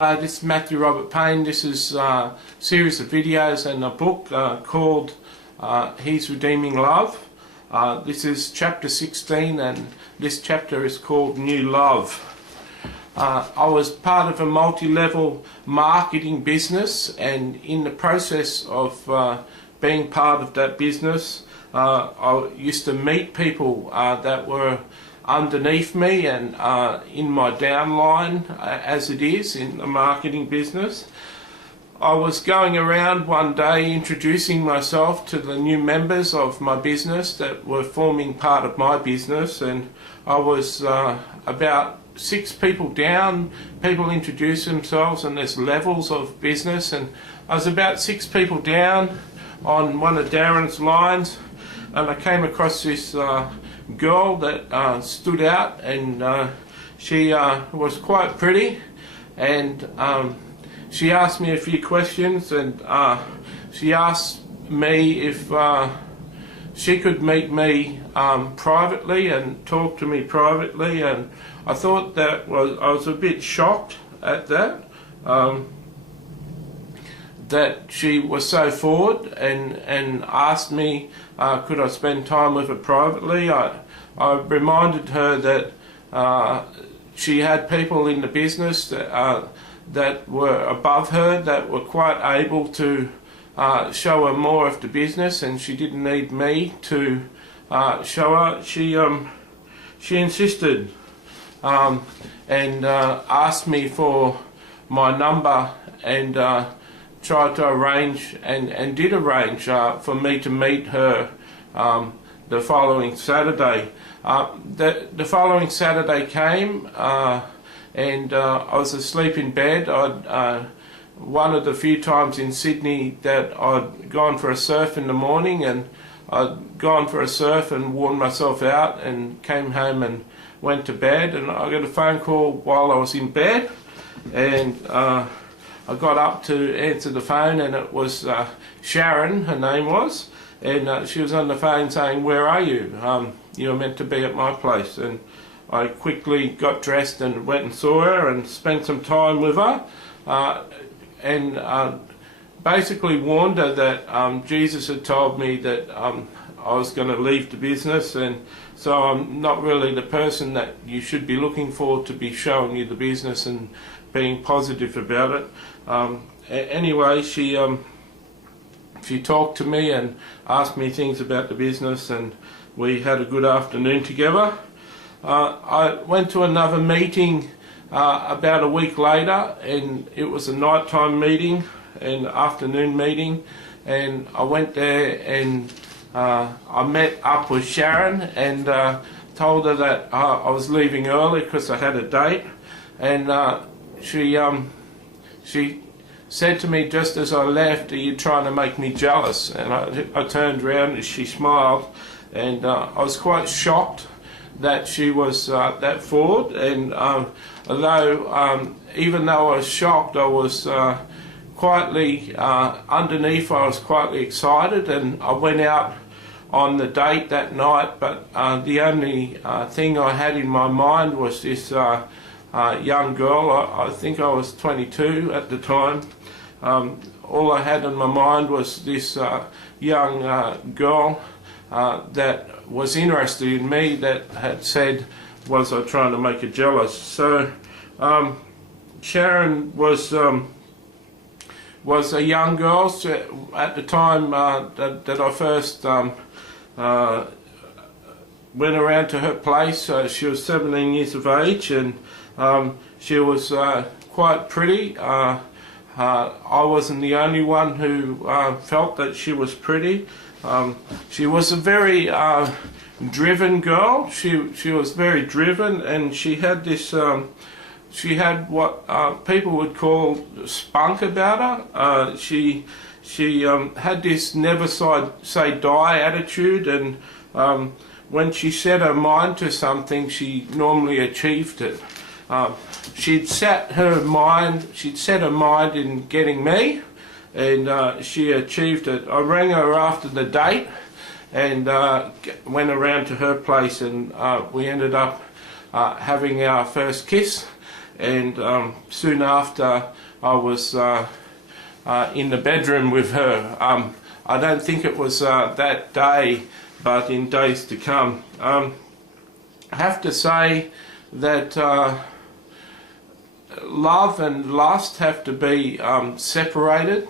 This is Matthew Robert Payne. This is a series of videos and a book called He's Redeeming Love. This is chapter 16 and this chapter is called New Love. I was part of a multi-level marketing business, and in the process of being part of that business, I used to meet people that were underneath me and in my downline, as it is in the marketing business. I was going around one day introducing myself to the new members of my business that were forming part of my business, and I was about 6 people down. People introduce themselves and there's levels of business, and I was about 6 people down on one of Darren's lines, and I came across this girl that stood out, and she was quite pretty, and she asked me a few questions, and she asked me if she could meet me privately and talk to me privately, and I thought I was a bit shocked at that. That she was so forward and asked me could I spend time with her privately. I reminded her that she had people in the business that were above her, that were quite able to show her more of the business, and she didn't need me to show her. She insisted and asked me for my number, and tried to arrange and did arrange for me to meet her the following Saturday. The following Saturday came, and I was asleep in bed. One of the few times in Sydney that I'd gone for a surf in the morning, and I'd gone for a surf and worn myself out and came home and went to bed, and I got a phone call while I was in bed, and I got up to answer the phone, and it was Sharon, her name was, and she was on the phone saying, "Where are you? You were meant to be at my place." And I quickly got dressed and went and saw her and spent some time with her, and basically warned her that Jesus had told me that I was going to leave the business, and so I'm not really the person that you should be looking for to be showing you the business and being positive about it. Anyway, she talked to me and asked me things about the business, and we had a good afternoon together. I went to another meeting about a week later, and it was a nighttime meeting, an afternoon meeting, and I went there and I met up with Sharon and told her that I was leaving early because I had a date, and she said to me just as I left, "Are you trying to make me jealous?" And I turned around and she smiled, and I was quite shocked that she was that forward, and even though I was shocked, I was quietly underneath, I was quietly excited, and I went out on the date that night, but the only thing I had in my mind was this young girl. I think I was 22 at the time. All I had in my mind was this young girl that was interested in me, that had said, was I trying to make her jealous? So Sharon was a young girl at the time that I first went around to her place. She was 17 years of age, and she was quite pretty. I wasn't the only one who felt that she was pretty. She was a very driven girl. She was very driven, and she had this. She had what people would call spunk about her. She had this never say die attitude, and when she set her mind to something, she normally achieved it. She'd set her mind in getting me, and she achieved it. I rang her after the date and went around to her place, and we ended up having our first kiss, and soon after I was in the bedroom with her. I don't think it was that day, but in days to come. I have to say that love and lust have to be separated.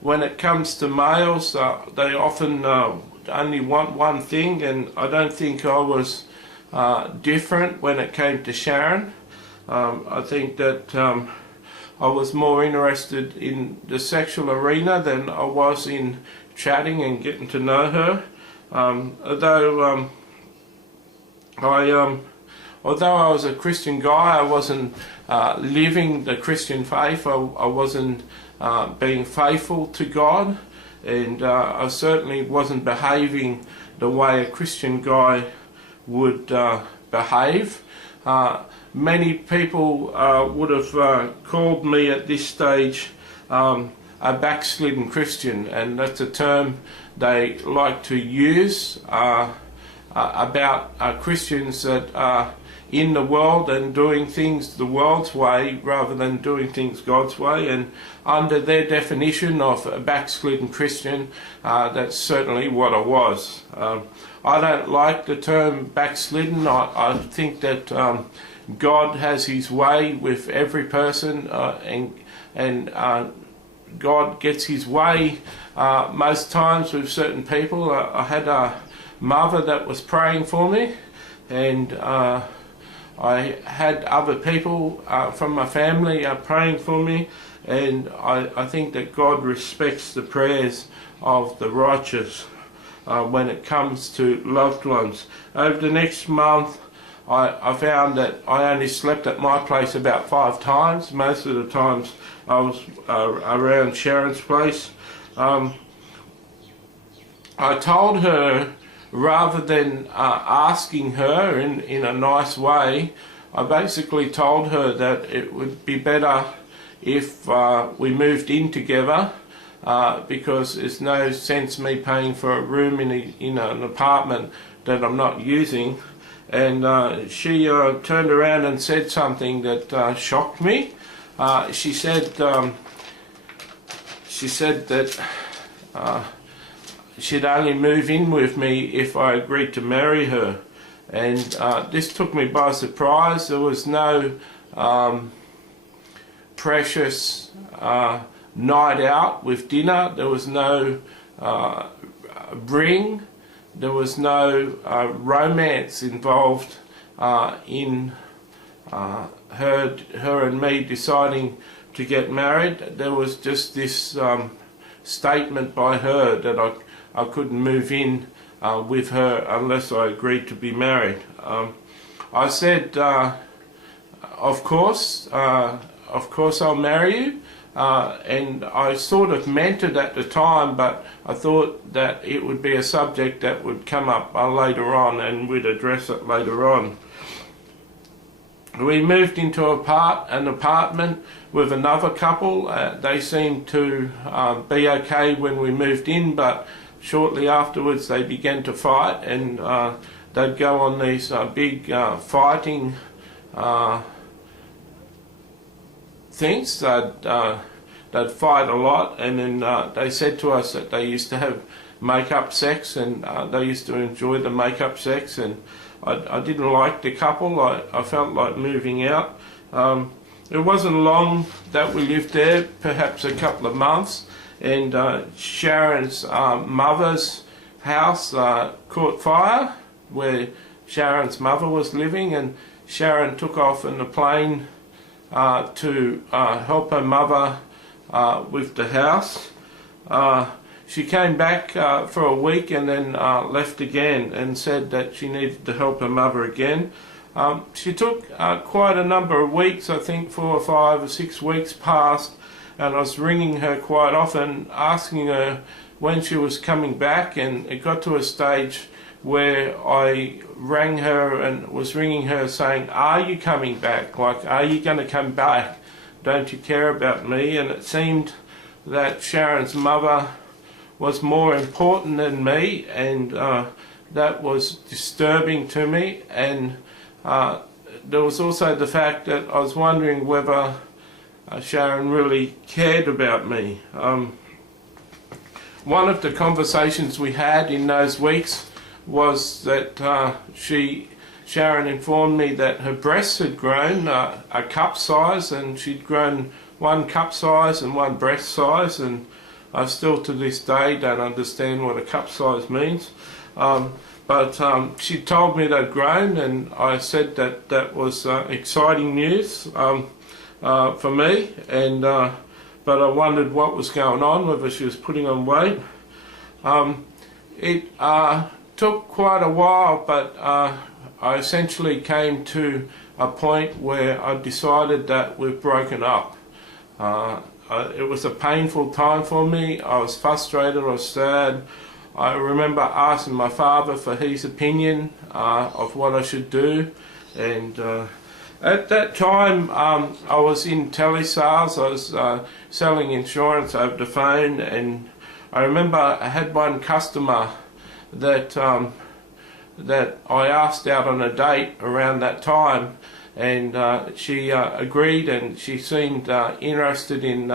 When it comes to males, they often only want one thing, and I don't think I was different when it came to Sharon. I think that I was more interested in the sexual arena than I was in chatting and getting to know her. Although I was a Christian guy, I wasn't living the Christian faith. I wasn't being faithful to God, and I certainly wasn't behaving the way a Christian guy would behave. Many people would have called me at this stage a backslidden Christian, and that's a term they like to use about Christians that are in the world and doing things the world's way rather than doing things God's way. And under their definition of a backslidden Christian, that's certainly what I was. I don't like the term backslidden. I think that God has his way with every person, and God gets his way most times with certain people. I had a mother that was praying for me, and I had other people from my family praying for me, and I think that God respects the prayers of the righteous when it comes to loved ones. Over the next month, I found that I only slept at my place about 5 times. Most of the times I was around Sharon's place. I told her, rather than asking her in a nice way, I basically told her that it would be better if we moved in together, because there's no sense me paying for a room in an apartment that I'm not using. And she turned around and said something that shocked me. She said that she'd only move in with me if I agreed to marry her, and this took me by surprise. There was no precious night out with dinner. There was no ring. There was no romance involved in her and me deciding to get married. There was just this statement by her that I couldn't move in with her unless I agreed to be married. I said, of course I'll marry you. And I sort of meant it at the time, but I thought that it would be a subject that would come up later on, and we'd address it later on. We moved into an apartment with another couple. They seemed to be okay when we moved in, but shortly afterwards they began to fight, and they'd go on these big fighting things. They'd fight a lot, and then they said to us that they used to have make-up sex, and they used to enjoy the make-up sex, and I didn't like the couple. I felt like moving out. It wasn't long that we lived there, perhaps a couple of months, and Sharon's mother's house caught fire, where Sharon's mother was living, and Sharon took off in the plane to help her mother with the house. She came back for a week and then left again, and said that she needed to help her mother again. She took quite a number of weeks. I think 4 or 5 or 6 weeks passed, and I was ringing her quite often, asking her when she was coming back, and it got to a stage where I rang her and was ringing her saying, "Are you coming back? Like, are you going to come back? Don't you care about me?" And it seemed that Sharon's mother was more important than me, and that was disturbing to me. And there was also the fact that I was wondering whether Sharon really cared about me. One of the conversations we had in those weeks was that Sharon informed me that her breasts had grown a cup size, and she'd grown one cup size and one breast size, and I still to this day don't understand what a cup size means. But she told me they'd grown, and I said that that was exciting news for me, and but I wondered what was going on, whether she was putting on weight. It took quite a while, but I essentially came to a point where I decided that we've broken up. It was a painful time for me. I was frustrated, I was sad. I remember asking my father for his opinion of what I should do, and at that time I was in telesales. I was selling insurance over the phone, and I remember I had one customer that that I asked out on a date around that time, and she agreed, and she seemed interested in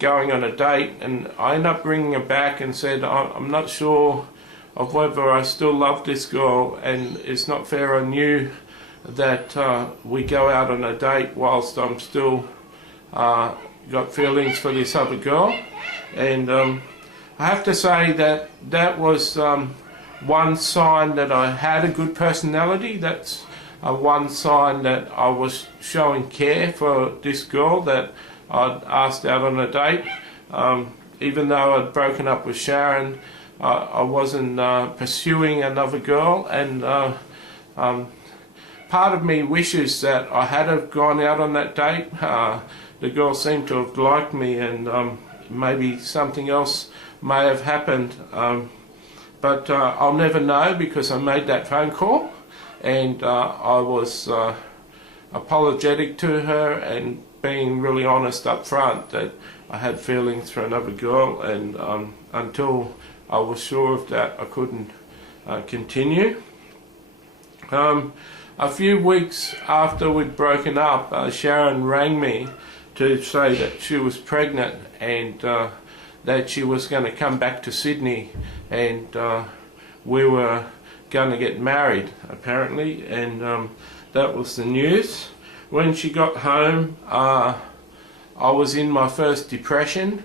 going on a date, and I ended up bringing her back and said, I'm not sure of whether I still love this girl, and it's not fair on you that we go out on a date whilst I'm still got feelings for this other girl. And I have to say that that was one sign that I had a good personality. That's one sign that I was showing care for this girl that I'd asked out on a date. Even though I'd broken up with Sharon, I wasn't pursuing another girl, and part of me wishes that I had have gone out on that date. The girl seemed to have liked me, and maybe something else may have happened, but I'll never know, because I made that phone call, and I was apologetic to her and being really honest up front that I had feelings for another girl, and until I was sure of that, I couldn't continue. A few weeks after we'd broken up, Sharon rang me to say that she was pregnant, and that she was going to come back to Sydney, and we were going to get married, apparently, and that was the news. When she got home, I was in my first depression,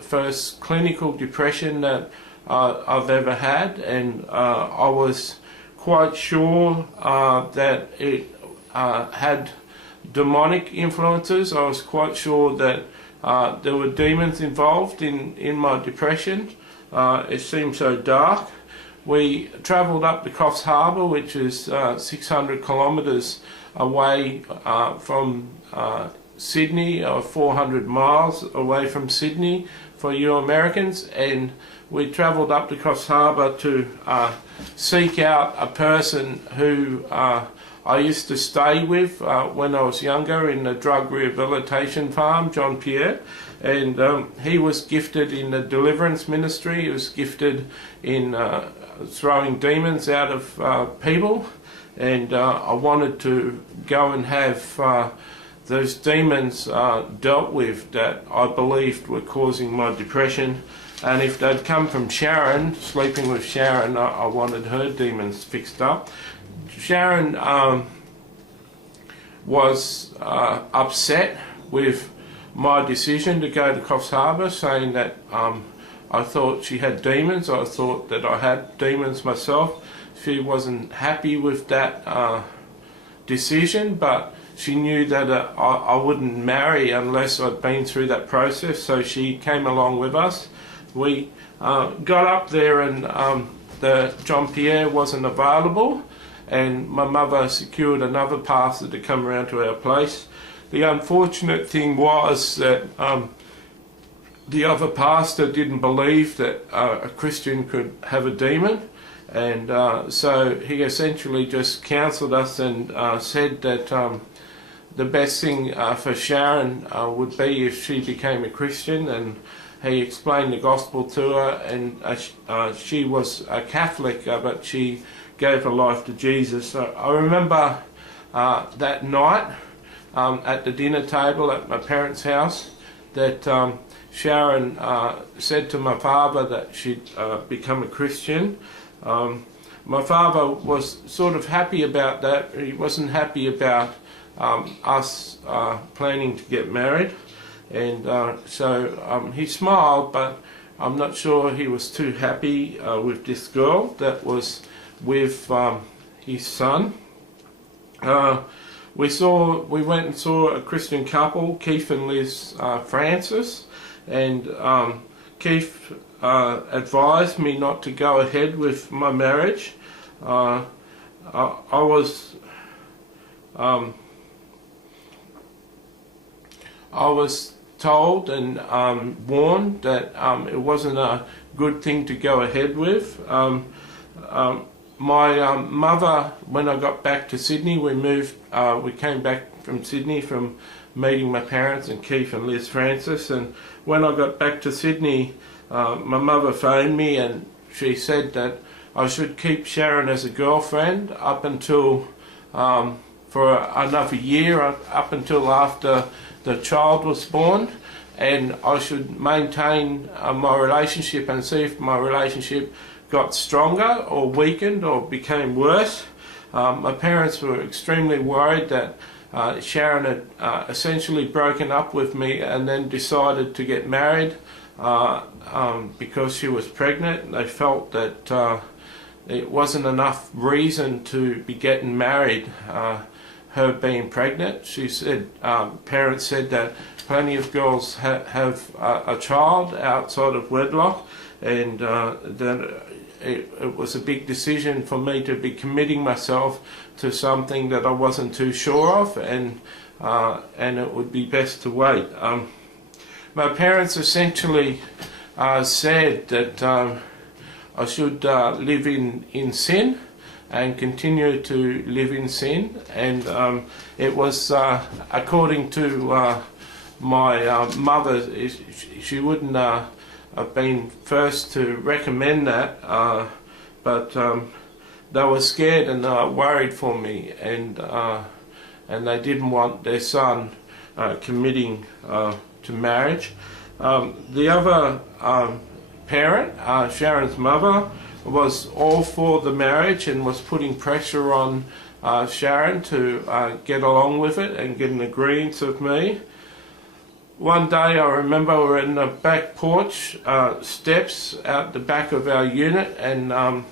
first clinical depression that I've ever had, and I was quite sure that it had demonic influences. I was quite sure that there were demons involved in my depression. It seemed so dark. We travelled up to Coffs Harbour, which is 600 kilometres away from Sydney, or 400 miles away from Sydney for you Americans, and we travelled up to Coffs Harbour to seek out a person who I used to stay with when I was younger in the drug rehabilitation farm, John Pierre, and he was gifted in the deliverance ministry. He was gifted in throwing demons out of people, and I wanted to go and have those demons dealt with that I believed were causing my depression. And if they'd come from Sharon, sleeping with Sharon, I wanted her demons fixed up. Sharon was upset with my decision to go to Coffs Harbour, saying that I thought she had demons. I thought that I had demons myself. She wasn't happy with that decision, but she knew that I wouldn't marry unless I'd been through that process, so she came along with us. We got up there, and the John Pierre wasn't available, and my mother secured another pastor to come around to our place. The unfortunate thing was that the other pastor didn't believe that a Christian could have a demon, and so he essentially just counselled us and said that the best thing for Sharon would be if she became a Christian, and he explained the gospel to her, and she was a Catholic, but she gave her life to Jesus. So I remember that night at the dinner table at my parents' house that Sharon said to my father that she'd become a Christian. My father was sort of happy about that. He wasn't happy about us planning to get married, and so he smiled, but I'm not sure he was too happy with this girl that was with his son. We went and saw a Christian couple, Keith and Liz Francis, and Keith advised me not to go ahead with my marriage. I was told and warned that it wasn't a good thing to go ahead with. My mother, when I got back to Sydney, we came back from Sydney from meeting my parents and Keith and Liz Francis, and when I got back to Sydney, my mother phoned me and she said that I should keep Sharon as a girlfriend up until, for another year, up until after the child was born, and I should maintain my relationship and see if my relationship got stronger or weakened or became worse. My parents were extremely worried that Sharon had essentially broken up with me and then decided to get married because she was pregnant. They felt that it wasn't enough reason to be getting married, her being pregnant. She said, parents said that plenty of girls have a child outside of wedlock, and that it was a big decision for me to be committing myself to something that I wasn't too sure of, and it would be best to wait. My parents essentially said that I should live in sin and continue to live in sin, and it was according to my mother. She wouldn't have been first to recommend that, but they were scared and they were worried for me, and they didn't want their son committing to marriage. The other parent, Sharon's mother, was all for the marriage and was putting pressure on Sharon to get along with it and get an agreement with me. One day I remember we were in the back porch steps out the back of our unit and out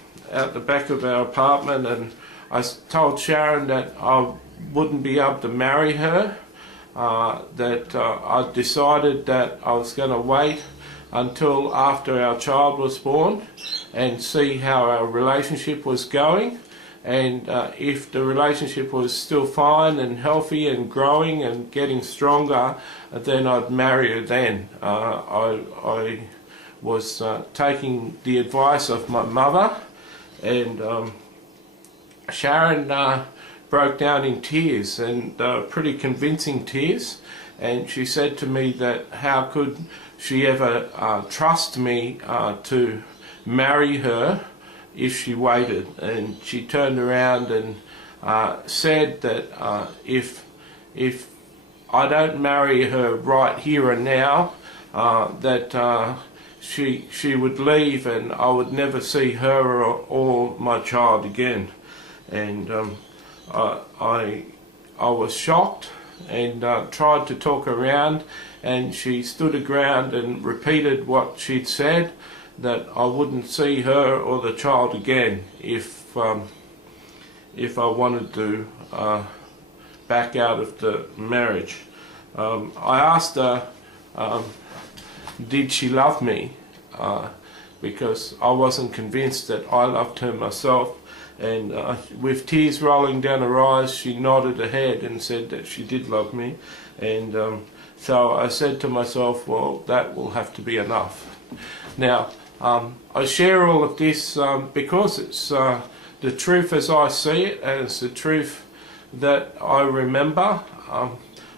the back of our apartment, and I told Sharon that I wouldn't be able to marry her, that I decided that I was going to wait until after our child was born and see how our relationship was going, and if the relationship was still fine and healthy and growing and getting stronger, then I'd marry her then. I was taking the advice of my mother, and Sharon broke down in tears, and pretty convincing tears, and she said to me that how could she ever trust me to marry her if she waited. And she turned around and said that if I don't marry her right here and now, that she would leave and I would never see her or my child again. And I was shocked and tried to talk her around, and she stood her ground and repeated what she'd said, that I wouldn't see her or the child again if I wanted to back out of the marriage. I asked her, did she love me? Because I wasn't convinced that I loved her myself, and with tears rolling down her eyes, she nodded her head and said that she did love me. And so I said to myself, well, that will have to be enough. Now, I share all of this because it's the truth as I see it, and it's the truth that I remember.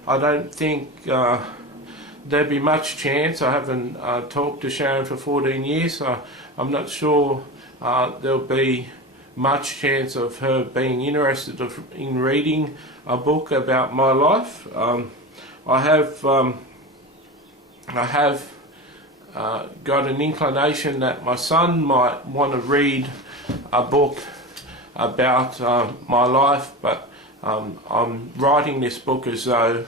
I don't think there'd be much chance. I haven't talked to Sharon for 14 years, so I'm not sure there'll be much chance of her being interested in reading a book about my life. I have got an inclination that my son might want to read a book about my life, but I'm writing this book as though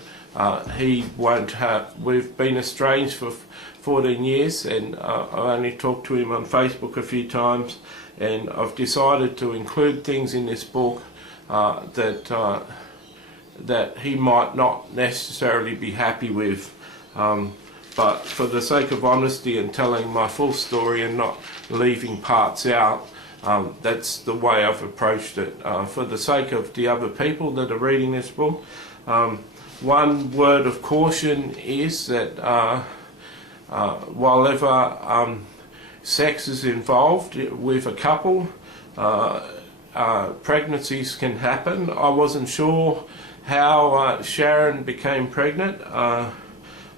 he won't have. We've been estranged for 14 years, and I only talked to him on Facebook a few times, and I've decided to include things in this book that he might not necessarily be happy with. But for the sake of honesty and telling my full story and not leaving parts out, that's the way I've approached it. For the sake of the other people that are reading this book, one word of caution is that while ever sex is involved with a couple, pregnancies can happen. I wasn't sure how Sharon became pregnant.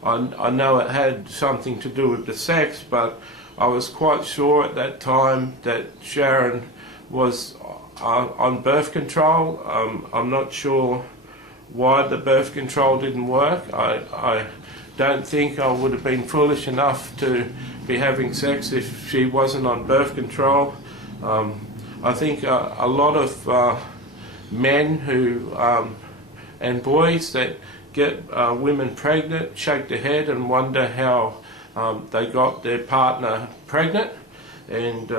I know it had something to do with the sex, but I was quite sure at that time that Sharon was on birth control. I'm not sure why the birth control didn't work. I don't think I would have been foolish enough to be having sex if she wasn't on birth control. I think a lot of men who and boys that get women pregnant shake their head and wonder how they got their partner pregnant. And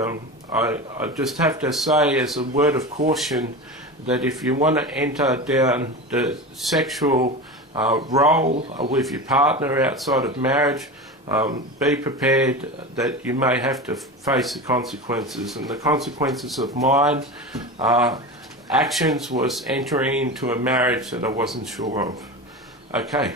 I just have to say, as a word of caution, that if you want to enter down the sexual role with your partner outside of marriage, be prepared that you may have to face the consequences. And the consequences of mine actions was entering into a marriage that I wasn't sure of. Okay.